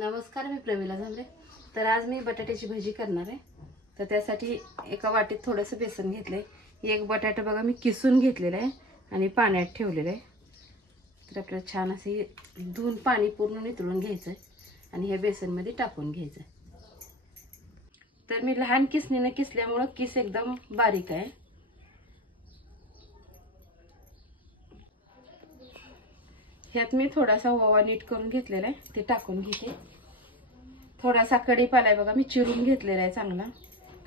नमस्कार, मी प्रमिला झांबरे। तर आज मी बटाट्याची भजी करणार आहे। तर त्यासाठी एका वाटीत थोडंसं बेसन घेतलंय। एक बटाटा बघा मी किसून घेतलेला आहे आणि पाण्यात ठेवलेलं आहे। तर आपल्याला छान असे धुवून पाणी पूर्ण नितळून घ्यायचं आणि हे बेसन मध्ये टाकून घ्यायचं। तर मी लहान किसणीने किसल्यामुळे किस एकदम बारीक आहे। ह्यात मी थोडासा ओवा नीट करून घेतलेला आहे, ते टाकून घेते। थोडासा कढीपाला आहे बघा, मी चिरून घेतलेला आहे चांगला।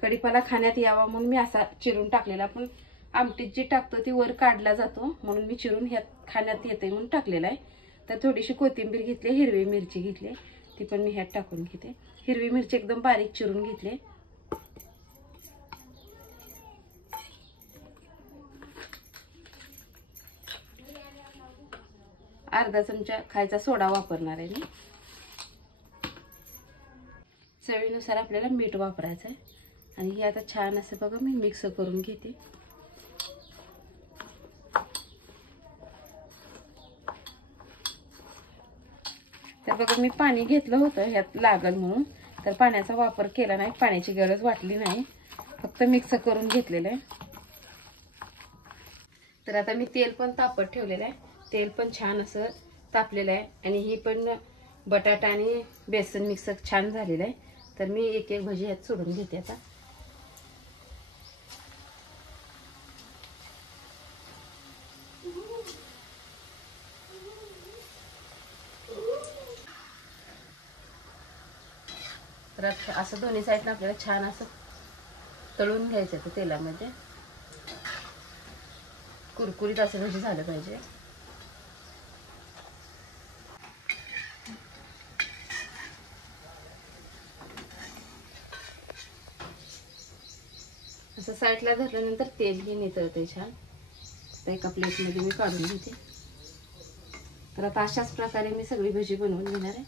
कढीपाला खाण्यात यावा म्हणून मी असा चिरून टाकलेला, पण आमटीत जी टाकतो ती वर काढला जातो म्हणून मी चिरून ह्यात खाण्यात येते म्हणून टाकलेला आहे। तर थोडीशी कोथिंबीर घेतली, हिरवी मिरची घेतली, ती पण मी ह्यात टाकून घेते। हिरवी मिरची एकदम बारीक चिरून घेतली। अर्धा चमचा खायचा सोडा वापरणार आहे मी। चवीनुसार आपल्याला मीठ वापरायचं आहे आणि हे आता छान असं बघा मी मिक्स करून घेते। तर बघा मी पाणी घेतलं होतं ह्यात लागल म्हणून, तर पाण्याचा वापर केला नाही, पाण्याची गरज वाटली नाही, फक्त मिक्स करून घेतलेलं आहे। तर आता मी तेल पण तापत ठेवलेलं आहे, तेल पण छान असं तापलेलं आहे आणि ही पण बटाटा आणि बेसन मिक्स छान झालेलं आहे। तर मी एक एक भजी ह्यात सोडून घेते आता। तर असं दोन्ही साईडला आपल्याला छान असं तळून घ्यायचं आहे तेलामध्ये, कुरकुरीत असं भजी झालं पाहिजे। असं साईडला धरल्यानंतर तेलही नितळते छान। तर एका प्लेटमध्ये मी काढून घेते। तर आता अशाच प्रकारे मी सगळी भजी बनवून घेणार आहे।